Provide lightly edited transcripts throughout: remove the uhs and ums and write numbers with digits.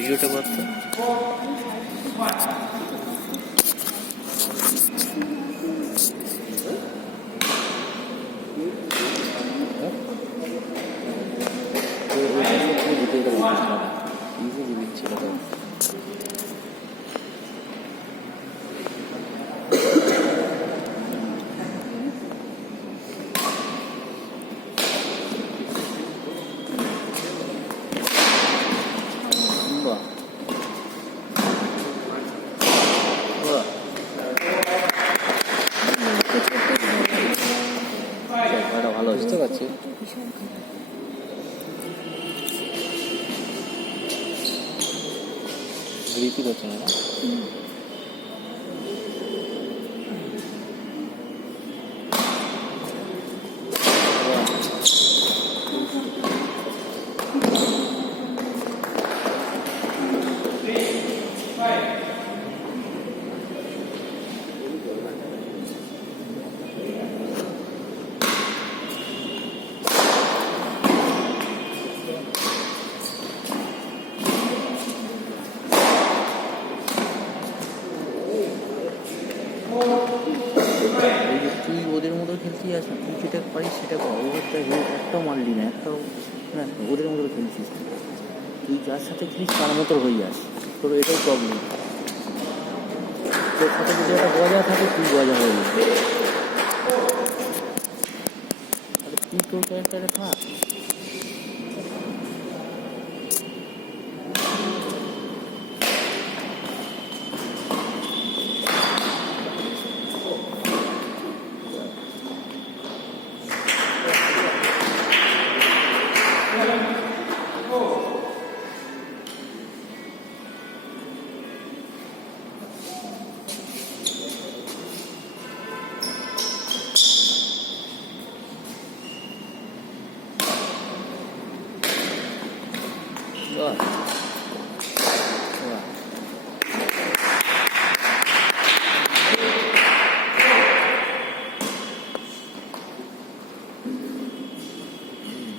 ভিডিওটা কর তো। ভালো বুঝতে পারছি। রিপিট হচ্ছে না। তুই ওদের মতো খেলছিস, আসবি তুই যেটা পারিস সেটা কর। ওদেরটা একটাও মারলি না, একটাও না, ওদের মতো খেলছিস। তুই যার সাথে খেলিস তার মতো হয়ে যাস, তোর এটাই প্রবলেম। তোর সাথে যদি একটা বজা থাকে তুই বজা হয়ে যাবি। আরে তুই তোর ক্যারেক্টারে থাক।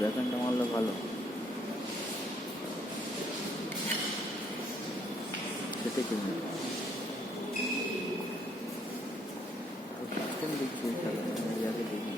ব্যাকহ্যান্ডটা মারলে ভালো, সেটাই কিনবে। দেখছি আগে দেখি।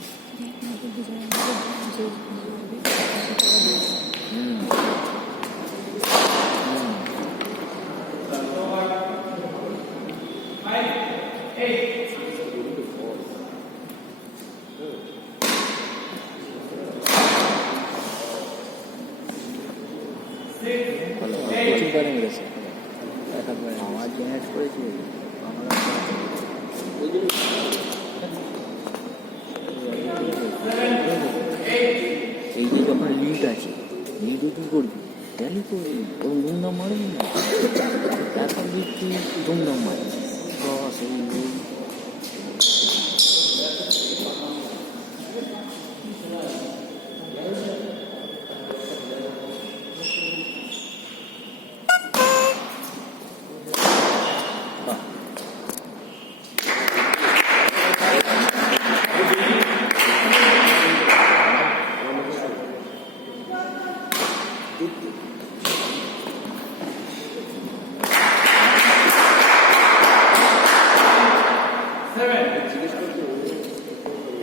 আমার জেনারেট করেছি এই যে যখন লিড আছে, লিডে কী করবি, র্যালি করবি এবং ধুমধাম মারবি না। এখন লিড তুই ধুমধাম মারবি, বস এই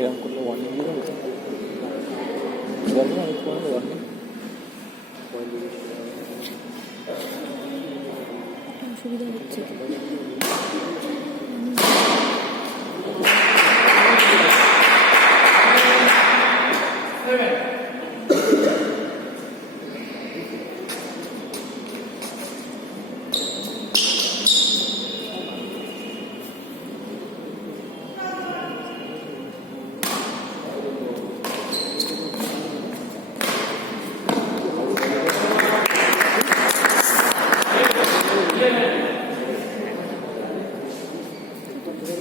এরকম করলে ওয়ার্নিং দিয়ে দেবে, বলবো আমি তোমার ওয়ার্নিং। অসুবিধা হচ্ছে।